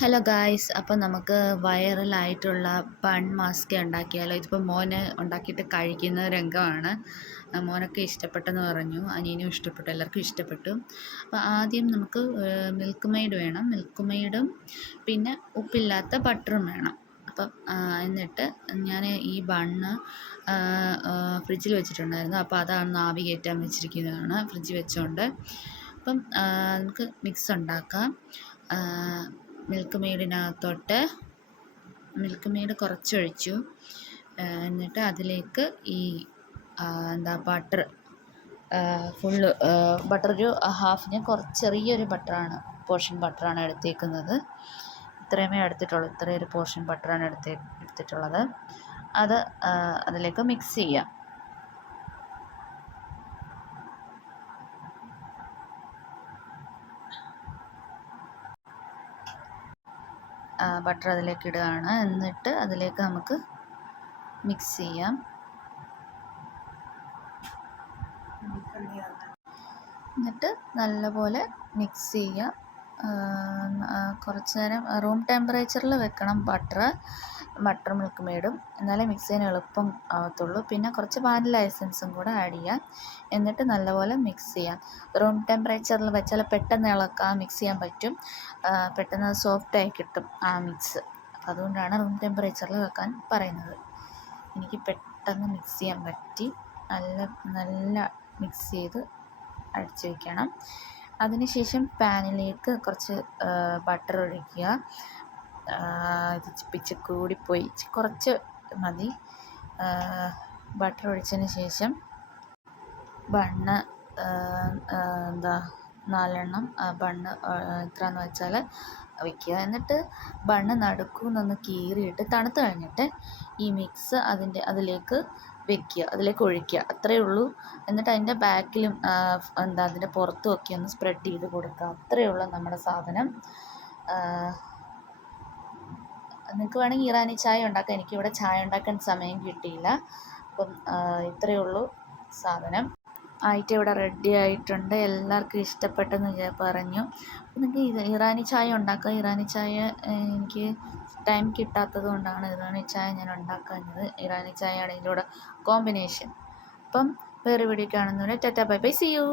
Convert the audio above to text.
Hello guys, അപ്പോൾ നമുക്ക് വൈറലായിട്ടുള്ള bun mask ഉണ്ടാക്കിയാലോ. ഇതിപ്പോൾ മോന് ഉണ്ടാക്കിയിട്ട് കഴിക്കുന്ന രംഗമാണ്. മോനൊക്കെ ഇഷ്ടപ്പെട്ടെന്ന് പറഞ്ഞു, അനിയനും ഇഷ്ടപ്പെട്ടു, എല്ലാവർക്കും ഇഷ്ടപ്പെട്ടു. അപ്പോൾ ആദ്യം നമുക്ക് മിൽക്ക് മെയ്ഡ് വേണം, മിൽക്ക് മെയ്ഡും പിന്നെ ഉപ്പില്ലാത്ത ബട്ടറും വേണം. അപ്പം എന്നിട്ട് ഞാൻ ഈ ബണ്ണ് ഫ്രിഡ്ജിൽ വെച്ചിട്ടുണ്ടായിരുന്നു. അപ്പോൾ അതാണ് ആവി കയറ്റാൻ വെച്ചിരിക്കുന്നതാണ് ഫ്രിഡ്ജിൽ വെച്ചുകൊണ്ട്. അപ്പം നമുക്ക് മിക്സ് ഉണ്ടാക്കാം. മിൽക്ക് മെയ്ഡിനകത്തോട്ട് മിൽക്ക് മെയ്ഡ് കുറച്ചൊഴിച്ചു. എന്നിട്ട് അതിലേക്ക് ഈ ബട്ടർ ഫുള്ള് ബട്ടർ ഒരു ഹാഫിന് ചെറിയൊരു ബട്ടറാണ്, പോർഷൻ ബട്ടറാണ് എടുത്തേക്കുന്നത്. ഇത്രയുമേ എടുത്തിട്ടുള്ളൂ, ഇത്രയൊരു പോർഷൻ ബട്ടറാണ് എടുത്തിട്ടുള്ളത്. അത് അതിലേക്ക് മിക്സ് ചെയ്യാം. ബട്ടർ അതിലേക്ക് ഇടുകയാണ്. എന്നിട്ട് അതിലേക്ക് നമുക്ക് മിക്സ് ചെയ്യാം. എന്നിട്ട് നല്ലപോലെ മിക്സ് ചെയ്യുക. കുറച്ച് നേരം റൂം ടെമ്പറേച്ചറിൽ വെക്കണം ബട്ടർ മിൽക്ക് മെയ്ഡും, എന്നാലേ മിക്സ് ചെയ്യാൻ എളുപ്പം ആവത്തുള്ളൂ. പിന്നെ കുറച്ച് വാനില എസൻസും കൂടെ ആഡ് ചെയ്യാം. എന്നിട്ട് നല്ലപോലെ മിക്സ് ചെയ്യാം. റൂം ടെമ്പറേച്ചറിൽ വെച്ചാൽ പെട്ടെന്ന് മിക്സ് ചെയ്യാൻ പറ്റും, പെട്ടെന്ന് സോഫ്റ്റായി കിട്ടും ആ മിക്സ്. അപ്പോൾ അതുകൊണ്ടാണ് റൂം ടെമ്പറേച്ചറിൽ വെക്കാൻ പറയുന്നത്. എനിക്ക് പെട്ടെന്ന് മിക്സ് ചെയ്യാൻ പറ്റി. നല്ല മിക്സ് ചെയ്ത് അടിച്ച് വയ്ക്കണം. അതിനുശേഷം പാനിലേക്ക് കുറച്ച് ബട്ടർ ഒഴിക്കുക. ഇത് പിച്ച് കൂടിപ്പോയി, കുറച്ച് മതി. ബട്ടർ ഒഴിച്ചതിന് ശേഷം ബണ്ണ് 4 ബണ്ണ് എത്രയാണെന്ന് വെച്ചാൽ വയ്ക്കുക. എന്നിട്ട് ബണ്ണ് നടുക്കുനിന്നൊന്ന് കീറിയിട്ട് തണുത്ത് കഴിഞ്ഞിട്ട് ഈ മിക്സ് അതിലേക്ക് വെക്കുക, അതിലേക്ക് ഒഴിക്കുക. അത്രയേ ഉള്ളൂ. എന്നിട്ട് അതിൻ്റെ ബാക്കിലും അതിൻ്റെ പുറത്തുമൊക്കെ ഒന്ന് സ്പ്രെഡ് ചെയ്ത് കൊടുക്കുക. അത്രയേ ഉള്ളൂ നമ്മുടെ സാധനം. നിങ്ങൾക്ക് വേണമെങ്കിൽ ഇറാനി ചായ ഉണ്ടാക്കാം. എനിക്കിവിടെ ചായ ഉണ്ടാക്കാൻ സമയം കിട്ടിയില്ല. അപ്പം ഇത്രയേ ഉള്ളൂ സാധനം. ആയിട്ട് ഇവിടെ റെഡി ആയിട്ടുണ്ട്. എല്ലാവർക്കും ഇഷ്ടപ്പെട്ടെന്ന് പറഞ്ഞു. നിങ്ങൾക്ക് ഇറാനി ചായ ഉണ്ടാക്കാം. ഇറാനി ചായ എനിക്ക് ടൈം കിട്ടാത്തത് കൊണ്ടാണ് ഇറാനി ചായ ഞാൻ ഉണ്ടാക്കുന്നത്. ഇറാനി ചായയാണ് ഇതിലൂടെ കോമ്പിനേഷൻ. അപ്പം വേറെ വീഡിയോ കാണുന്നവരെ tata bye bye, see U.